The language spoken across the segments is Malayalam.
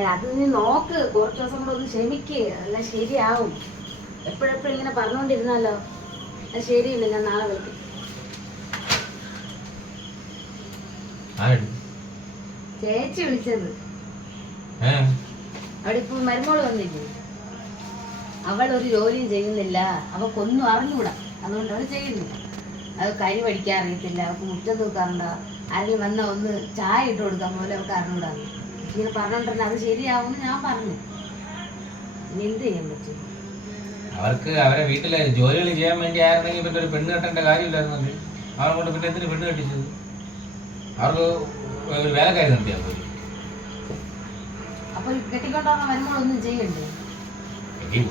അത് നീ നോക്ക്, കുറച്ച് ദിവസം കൂടെ ഒന്ന് ക്ഷമിക്കുക, എല്ലാം ശരിയാവും. എപ്പോഴെപ്പോഴും ഇങ്ങനെ പറഞ്ഞുകൊണ്ടിരുന്നല്ലോ, അത് ശരിയില്ല. ഞാൻ നാളെ വിളിക്കും. ചേച്ചി വിളിച്ചത്. അവിടെ ഇപ്പൊ മരുമോള് വന്നില്ലേ, അവൾ ഒരു ജോലിയും ചെയ്യുന്നില്ല, അവക്കൊന്നും അറിഞ്ഞൂടാ, അതുകൊണ്ട് അവൾ ചെയ്യുന്നു. അത് കരി പഠിക്കാൻ അറിയത്തില്ല, അവൾക്ക് മുറ്റം തൂക്കാറുണ്ട, ആരെങ്കിലും വന്ന ഒന്ന് ചായ ഇട്ട് കൊടുക്കാൻ പോലെ അവൾക്ക് അറിഞ്ഞൂടാന്ന് ഇങ്ങനെ പറഞ്ഞോണ്ടിരുന്ന അത് ശരിയാവുമെന്ന് ഞാൻ പറഞ്ഞു. ഇനി എന്ത് ചെയ്യാൻ പറ്റും? അവർക്ക് അവരെ വീട്ടിലെ ജോലികൾ ചെയ്യാൻ വേണ്ടി ആയിരുന്നെങ്കിൽ പിന്നെ ഒരു പെണ്ണ് കെട്ടേണ്ട കാര്യമില്ലായിരുന്നല്ലോ. അവരെ കൊണ്ട് പിന്നെ എന്തിനു പെണ്ണ് കെട്ടിച്ചത്? അവർക്ക് ഒരു വേലക്കാരി നിർത്തിയാൽ പോലും. അപ്പൊ കെട്ടിക്കൊണ്ടാകുന്ന വരുമ്പോൾ ഒന്നും ചെയ്യണ്ടേ?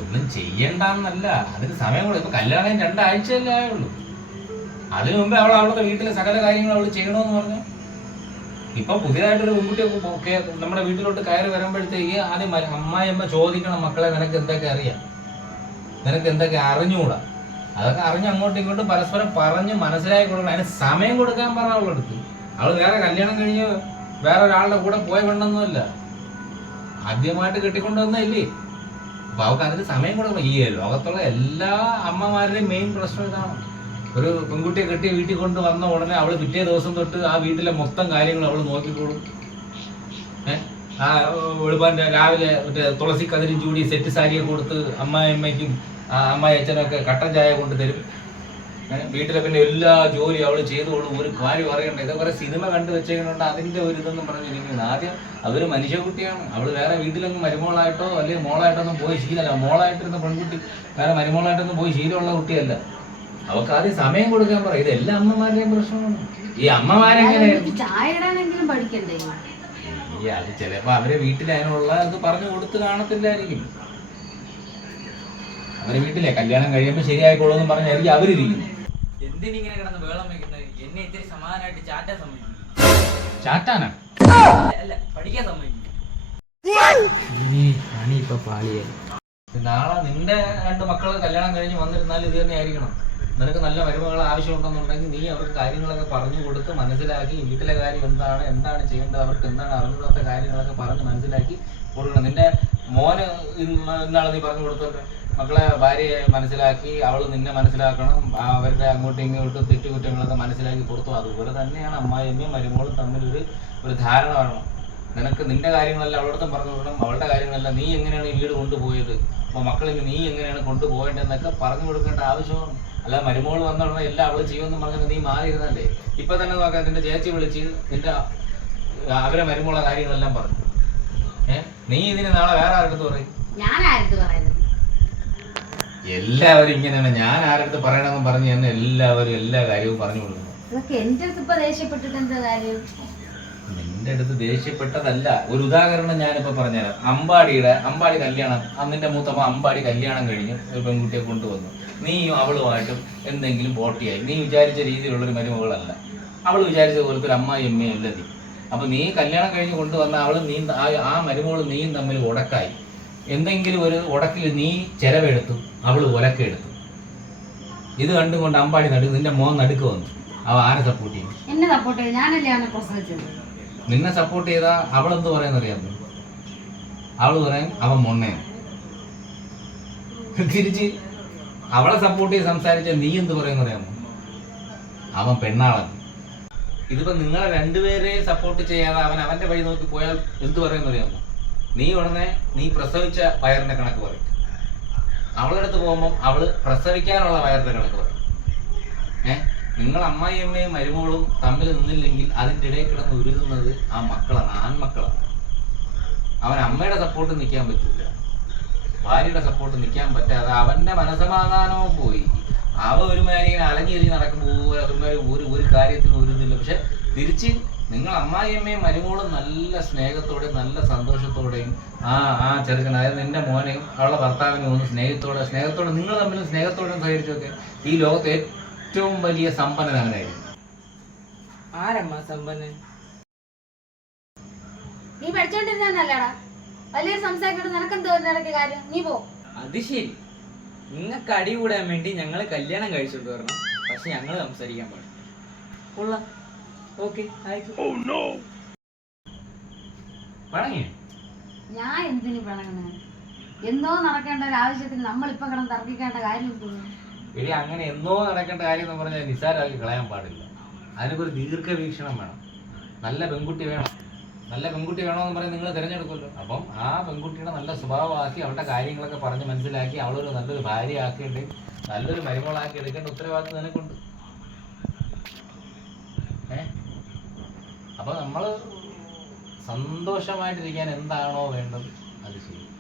ഒന്നും ചെയ്യണ്ടെന്നല്ല, അതിന് സമയം കൂടെ. ഇപ്പൊ കല്യാണം 2 ആഴ്ചയല്ലേ ആയുള്ളൂ. അതിനു മുമ്പേ അവൾ അവളുടെ വീട്ടിലെ സകല കാര്യങ്ങൾ അവൾ ചെയ്യണമെന്ന് പറഞ്ഞു. ഇപ്പൊ പുതിയതായിട്ടൊരു പെൺകുട്ടിയൊക്കെ നമ്മുടെ വീട്ടിലോട്ട് കയറി വരുമ്പോഴത്തേക്ക് ആദ്യം അമ്മായിയമ്മ ചോദിക്കണം, മക്കളെ നിനക്ക് എന്തൊക്കെ അറിയാം, നിനക്ക് എന്തൊക്കെ അറിഞ്ഞുകൂടാ. അതൊക്കെ അറിഞ്ഞ് അങ്ങോട്ടും ഇങ്ങോട്ടും പരസ്പരം പറഞ്ഞ് മനസ്സിലാക്കി കൊടുക്കണം. അതിന് സമയം കൊടുക്കാൻ പറ അവളെടുത്ത്. അവൾ വേറെ കല്യാണം കഴിഞ്ഞ് വേറെ ഒരാളുടെ കൂടെ പോയ പെണ്ണൊന്നുമല്ല, ആദ്യമായിട്ട് കെട്ടിക്കൊണ്ടുവന്നല്ലേ. അപ്പൊ അവൾക്ക് അതിന് സമയം കൊടുക്കണം. ഈ ലോകത്തുള്ള എല്ലാ അമ്മമാരുടെയും മെയിൻ പ്രശ്നം ഇതാണ്. ഒരു പെൺകുട്ടിയെ കെട്ടി വീട്ടിൽ കൊണ്ട് വന്ന ഉടനെ അവള് പിറ്റേ ദിവസം തൊട്ട് ആ വീട്ടിലെ മൊത്തം കാര്യങ്ങൾ അവള് നോക്കിക്കോളും. ആ വെളുപ്പാൻ്റെ രാവിലെ മറ്റേ തുളസി കതിരും ചൂടി സെറ്റ് സാരിയെ കൊടുത്ത് അമ്മായിയമ്മയ്ക്കും അമ്മായി അച്ഛനൊക്കെ കട്ടൻ ചായ കൊണ്ട് തരും. വീട്ടിലെ പിന്നെ എല്ലാ ജോലിയും അവള് ചെയ്തോളും, ഒരു കാര്യം അറിയണ്ട. ഇതേപോലെ സിനിമ കണ്ടു വെച്ചേക്കുന്നുണ്ട്, അതിന്റെ ഒരു ഇതൊന്നും പറഞ്ഞിരിക്കുന്നത്. ആദ്യം അതൊരു മനുഷ്യക്കുട്ടിയാണ്. അവള് വേറെ വീട്ടിലൊന്നും മരുമോളായിട്ടോ അല്ലെങ്കിൽ മോളായിട്ടൊന്നും പോയി ശീലമല്ല. മോളായിട്ടിരുന്ന പെൺകുട്ടി വേറെ മരുമോളായിട്ടൊന്നും പോയി ശീലമുള്ള കുട്ടിയല്ല. അവർക്ക് ആദ്യം സമയം കൊടുക്കാൻ പറ. ഇത് എല്ലാ അമ്മമാരുടെയും പ്രശ്നമാണ്. ഈ അമ്മമാരെങ്ങനെ ചായ ഇടാനെങ്കിലും പഠിക്കണ്ടേ? അത് ചിലപ്പോ അവരെ വീട്ടിൽ അതിനുള്ള ഇത് പറഞ്ഞു കൊടുത്ത് കാണത്തില്ലായിരിക്കും. അവരെ വീട്ടിലെ കല്യാണം കഴിയുമ്പോ ശരിയായിക്കോളൂന്ന് പറഞ്ഞായിരിക്കും അവരിരിക്കുന്നു. എന്തിനിങ്ങനെ കിടന്ന് വേളം വെക്കുന്നത്? എന്നെ ഇത്തിരി സമാധാനമായിട്ട് ചാറ്റാൻ സമ്മതിക്കും. ചാറ്റാനാ? അല്ല, പഠിക്കാൻ സമ്മതിക്കും. നാളെ നിന്റെ 2 മക്കള് കല്യാണം കഴിഞ്ഞ് വന്നിരുന്നാൽ ഇത് തന്നെ ആയിരിക്കണം. നിനക്ക് നല്ല മരുമകളെ ആവശ്യമുണ്ടെന്നുണ്ടെങ്കിൽ നീ അവർക്ക് കാര്യങ്ങളൊക്കെ പറഞ്ഞു കൊടുത്ത് മനസ്സിലാക്കി, വീട്ടിലെ കാര്യം എന്താണ് ചെയ്യേണ്ടത്, അവർക്ക് എന്താണ് അറിഞ്ഞിടാത്ത കാര്യങ്ങളൊക്കെ പറഞ്ഞ് മനസ്സിലാക്കി കൊടുക്കണം. നിന്റെ മോന് ഇന്നാളെ നീ പറഞ്ഞു കൊടുത്തല്ലോ, മക്കളെ ഭാര്യയെ മനസ്സിലാക്കി അവൾ നിന്നെ മനസ്സിലാക്കണം, അവരുടെ അങ്ങോട്ടും ഇങ്ങോട്ടും തെറ്റുകുറ്റങ്ങളൊക്കെ മനസ്സിലാക്കി കൊടുത്തു. അതുപോലെ തന്നെയാണ് അമ്മായിയമ്മയും മരുമോളും തമ്മിൽ ഒരു ധാരണ വേണം. നിനക്ക് നിന്റെ കാര്യങ്ങളെല്ലാം അവളോടത്തും പറഞ്ഞു കൊടുക്കണം, അവളുടെ കാര്യങ്ങളെല്ലാം നീ എങ്ങനെയാണ് ഈ വീട് കൊണ്ടുപോയത്, അപ്പോൾ മക്കളിന് നീ എങ്ങനെയാണ് കൊണ്ടുപോകേണ്ടതെന്നൊക്കെ പറഞ്ഞു കൊടുക്കേണ്ട ആവശ്യമാണ്. അല്ല മരുമോൾ വന്നോടനെ എല്ലാം അവള് ചെയ്യുമെന്ന് പറഞ്ഞാൽ നീ മാറിയിരുന്നല്ലേ. ഇപ്പൊ തന്നെ നോക്കാം, നിന്റെ ചേച്ചി വിളിച്ച് നിന്റെ അവരെ മരുമോളെ കാര്യങ്ങളെല്ലാം പറഞ്ഞു. നീ ഇതിന് നാളെ വേറെ ആരുടെ പറയും? എല്ലാവരും ഇങ്ങനെയാണ്. ഞാൻ ആരടുത്ത് പറയണമെന്ന് പറഞ്ഞു തന്നെ എല്ലാവരും എല്ലാ കാര്യവും പറഞ്ഞു കൊടുക്കുന്നു. നിന്റെ അടുത്ത് ദേഷ്യപ്പെട്ടതല്ല, ഒരു ഉദാഹരണം ഞാനിപ്പോ പറഞ്ഞുതരാം. അമ്പാടി കല്യാണം, അന്നിന്റെ മൂത്തമ്മ അമ്പാടി കല്യാണം കഴിഞ്ഞ് ഒരു പെൺകുട്ടിയെ കൊണ്ടുവന്നു. നീയും അവളുമായിട്ടും എന്തെങ്കിലും പോട്ടിയായി. നീ വിചാരിച്ച രീതിയിലുള്ളൊരു മരുമകളല്ല, അവൾ വിചാരിച്ച പോലത്തെ ഒരു അമ്മായിയമ്മയും അല്ല നീ. അപ്പൊ നീ കല്യാണം കഴിഞ്ഞ് കൊണ്ടുവന്ന അവളും നീ ആ മരുമകളും നീയും തമ്മിൽ ഉടക്കായി. എന്തെങ്കിലും ഒരു ഉടക്കിൽ നീ ചെലവെടുത്തു, അവള് ഒലക്കെടുത്തു. ഇത് കണ്ടുകൊണ്ട് അമ്പാടി നിന്റെ മോൻ നടുക്ക് വന്നു. അവ ആരെ സപ്പോർട്ട് ചെയ്യും? എന്നെ സപ്പോർട്ട് ചെയ്യും. ഞാനല്ലേ അവനെ പ്രസവിച്ചത്. നിന്നെ സപ്പോർട്ട് ചെയ്താ അവളെന്ത് പറയാന്നറിയാമോ? അവള് പറയാൻ അവൻ മൊണ്ണയാണ്. തിരിച്ച് അവളെ സപ്പോർട്ട് ചെയ്ത് സംസാരിച്ച നീ എന്ത് പറയുന്നറിയാമോ? അവൻ പെണ്ണാളൻ. ഇതിപ്പോ നിങ്ങളെ 2 പേരെ സപ്പോർട്ട് ചെയ്യാതെ അവൻ അവന്റെ വഴി നോക്കി പോയാൽ എന്ത് പറയുന്നറിയാമോ? നീ ഉടനെ നീ പ്രസവിച്ച വയറിന്റെ കണക്ക് പറയും. അവളുടെ അടുത്ത് പോകുമ്പോൾ അവള് പ്രസവിക്കാനുള്ള വയറിന്റെ കണക്ക് പറയും. നിങ്ങൾ അമ്മായിയമ്മയും മരുമോളും തമ്മിൽ നിന്നില്ലെങ്കിൽ അതിൻ്റെ ഇടയിൽ കിടന്ന് ഉരുകുന്നത് ആ മക്കളാണ്, ആൺമക്കളാണ്. അവൻ അമ്മയുടെ സപ്പോർട്ട് നിൽക്കാൻ പറ്റില്ല, ഭാര്യയുടെ സപ്പോർട്ട് നിൽക്കാൻ പറ്റാതെ അവന്റെ മനസമാധാനവും പോയി. അവ ഒരുമാതിരി ഇങ്ങനെ അലഞ്ഞിരിഞ്ഞ് നടക്കുമ്പോൾ ഒരു കാര്യത്തിനും ഒരു ഇതില്ല. പക്ഷെ തിരിച്ച് നിങ്ങൾ അമ്മായിയമ്മയും മരുമോളും നല്ല സ്നേഹത്തോടെയും നല്ല സന്തോഷത്തോടെയും ആ ചെറുക്കൻ, അതായത് നിന്റെ മോനെയും അവളുടെ ഭർത്താവിനും ഒന്ന് സ്നേഹത്തോടെ നിങ്ങൾ തമ്മിൽ സ്നേഹത്തോടെ സഹകരിച്ചൊക്കെ ഈ ലോകത്തെ ഏറ്റവും വലിയ സമ്പന്നൻ അവനായിരുന്നു. ആരമ്മ സമ്പന്നൻ? നീ പഠിച്ചോണ്ടിരുന്നല്ലടാ, വലിയൊരു സംസാരിക്കട്ടെ. നിനക്കെന്തോ ഇടയ്ക്ക് കാര്യം, നീ പോ. അത് ശരി, നിങ്ങൾക്ക് അടി കൂടാൻ വേണ്ടി ഞങ്ങൾ കല്യാണം കഴിച്ചോണ്ട് വരണം, പക്ഷെ ഞങ്ങൾ സംസാരിക്കാൻ പാടില്ല. ഓക്കെ, ഞാൻ എന്തിനു പിണങ്ങുന്നു? എന്തോ നടക്കേണ്ട ഒരു ആവശ്യത്തിന് നമ്മളിപ്പം കിടന്ന് തർക്കിക്കേണ്ട കാര്യം എന്തുന്നു? എടി അങ്ങനെ എന്നോ നടക്കേണ്ട കാര്യം എന്ന് പറഞ്ഞാൽ നിസ്സാരമാക്കി കളയാൻ പാടില്ല. അതിനൊക്കെ ഒരു ദീർഘവീക്ഷണം വേണം. നല്ല പെൺകുട്ടി വേണം. നല്ല പെൺകുട്ടി വേണമെന്ന് പറഞ്ഞ് നിങ്ങൾ തിരഞ്ഞെടുക്കുമല്ലോ. അപ്പം ആ പെൺകുട്ടിയുടെ നല്ല സ്വഭാവമാക്കി അവളുടെ കാര്യങ്ങളൊക്കെ പറഞ്ഞ് മനസ്സിലാക്കി അവളൊരു നല്ലൊരു ഭാര്യ ആക്കിയിട്ട് നല്ലൊരു മരുമകളാക്കി എടുക്കേണ്ട ഉത്തരവാദിത്വം നിനക്കുണ്ട്. അപ്പൊ നമ്മൾ സന്തോഷമായിട്ടിരിക്കാൻ എന്താണോ വേണ്ടത് അത് ചെയ്യും.